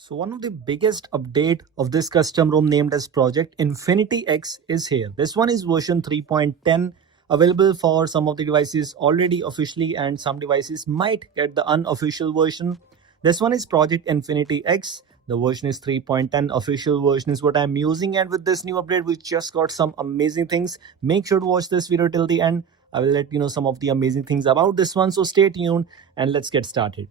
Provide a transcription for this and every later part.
So one of the biggest update of this custom ROM named as Project Infinity X is here. This one is version 3.10, available for some of the devices already officially, and some devices might get the unofficial version. This one is Project Infinity X. The version is 3.10. Official version is what I'm using, and with this new update we just got some amazing things. Make sure to watch this video till the end. I will let you know some of the amazing things about this one, so stay tuned and let's get started.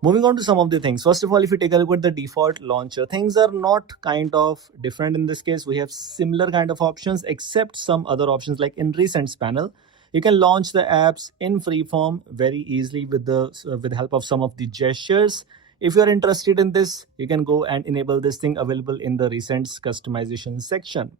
Moving on to some of the things. First of all, if you take a look at the default launcher, things are not kind of different in this case. We have similar kind of options except some other options like in Recents panel. You can launch the apps in freeform very easily with the help of some of the gestures. If you are interested in this, you can go and enable this thing available in the Recents customization section.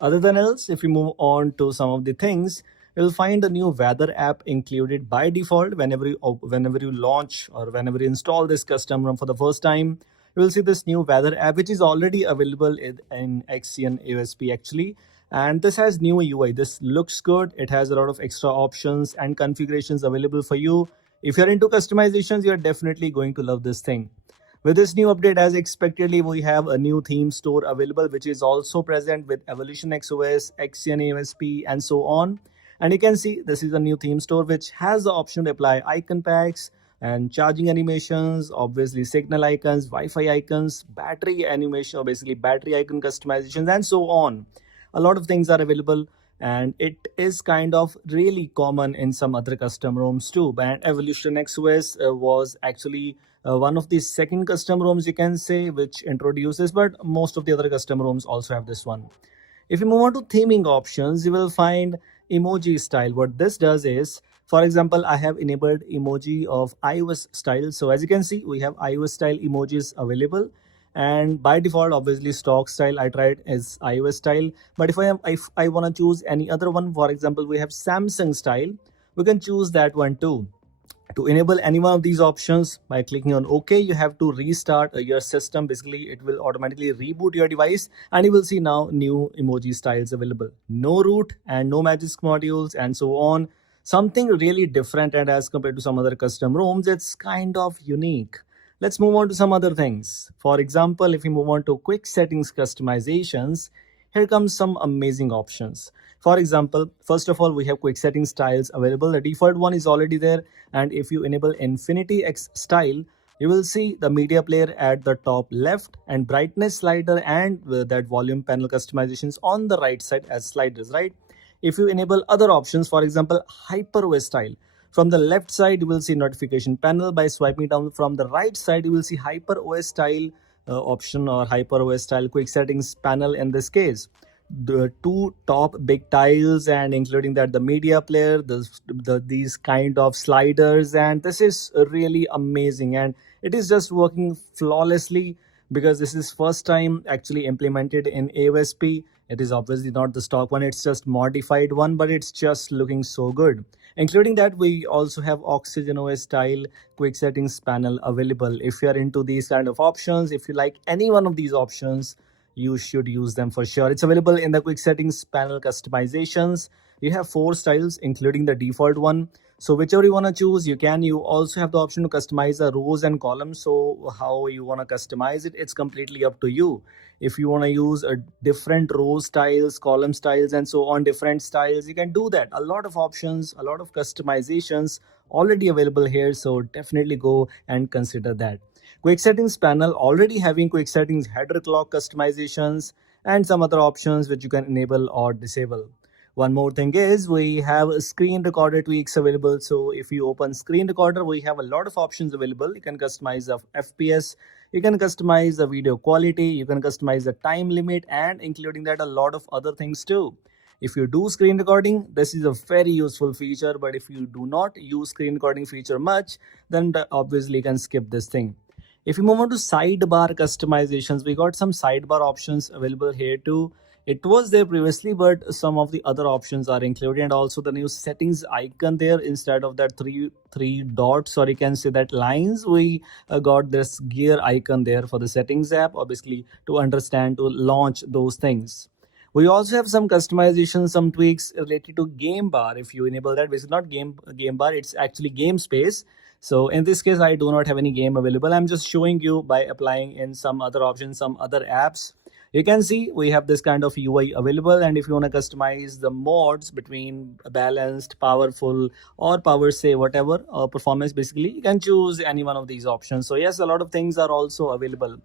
Other than else, if you move on to some of the things, you'll find the new weather app included by default whenever you launch or whenever you install this custom ROM for the first time. You will see this new weather app, which is already available in XCN AOSP actually. And this has new UI. This looks good. It has a lot of extra options and configurations available for you. If you're into customizations, you're definitely going to love this thing. With this new update, as expectedly, we have a new theme store available, which is also present with Evolution XOS, XCN AOSP, and so on. And you can see this is a new theme store which has the option to apply icon packs and charging animations, obviously signal icons, Wi-Fi icons, battery animation, or basically battery icon customizations, and so on. A lot of things are available, and it is kind of really common in some other custom ROMs too. And Evolution XOS was actually one of the second custom ROMs, you can say, which introduces, but most of the other custom ROMs also have this one. If you move on to theming options, you will find emoji style. What this does is, for example, I have enabled emoji of iOS style. So as you can see, we have iOS style emojis available, and by default, obviously stock style I tried is iOS style. But if I want to choose any other one, for example, we have Samsung style, we can choose that one too. To enable any one of these options, by clicking on OK, you have to restart your system. Basically, it will automatically reboot your device, and you will see now new emoji styles available. No root and no magic modules and so on. Something really different, and as compared to some other custom ROMs, it's kind of unique. Let's move on to some other things. For example, if we move on to quick settings customizations, here comes some amazing options. For example, first of all, we have quick setting styles available. The default one is already there. And if you enable Infinity X style, you will see the media player at the top left and brightness slider and that volume panel customizations on the right side as sliders, right? If you enable other options, for example, HyperOS style, from the left side, you will see notification panel. By swiping down from the right side, you will see HyperOS style option or HyperOS style quick settings panel in this case. The two top big tiles, and including that the media player, these kind of sliders, and this is really amazing, and it is just working flawlessly because this is first time actually implemented in AOSP. It is obviously not the stock one, it's just modified one, but it's just looking so good. Including that, we also have Oxygen OS style quick settings panel available. If you are into these kind of options, if you like any one of these options, you should use them for sure. It's available in the quick settings panel customizations. You have 4 styles including the default one, so whichever you want to choose you can. You also have the option to customize the rows and columns, so how you want to customize it, it's completely up to you. If you want to use a different row styles, column styles, and so on, different styles, you can do that. A lot of options, a lot of customizations already available here, so definitely go and consider that. Quick settings panel already having quick settings header clock customizations and some other options which you can enable or disable. One more thing is we have screen recorder tweaks available. So if you open screen recorder, we have a lot of options available. You can customize the FPS, you can customize the video quality, you can customize the time limit, and including that a lot of other things too. If you do screen recording, this is a very useful feature, but if you do not use screen recording feature much, then obviously you can skip this thing. If you move on to sidebar customizations, we got some sidebar options available here too. It was there previously, but some of the other options are included, and also the new settings icon there. Instead of that three dots, or you can say that lines, we got this gear icon there for the settings app, obviously to understand, to launch those things. We also have some customization, some tweaks related to game bar. If you enable that, it's not game bar, it's actually game space. So in this case, I do not have any game available. I'm just showing you by applying in some other options, some other apps. You can see we have this kind of UI available, and if you want to customize the modes between balanced, powerful, or power say whatever performance, basically you can choose any one of these options. So yes, a lot of things are also available.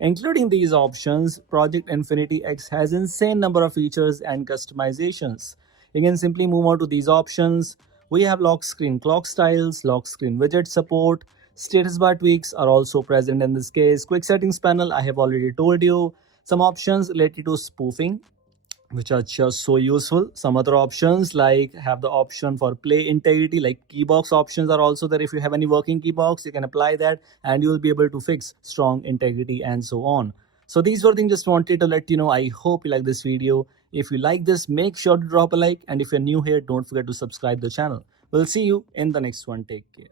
Including these options, Project Infinity X has insane number of features and customizations. You can simply move on to these options. We have lock screen clock styles, lock screen widget support, status bar tweaks are also present in this case. Quick settings panel, I have already told you. Some options related to spoofing, which are just so useful. Some other options like have the option for play integrity, like keybox options are also there. If you have any working keybox, you can apply that and you will be able to fix strong integrity and so on. So these were things just wanted to let you know. I hope you like this video. If you like this, make sure to drop a like, and if you're new here, don't forget to subscribe the channel. We'll see you in the next one. Take care.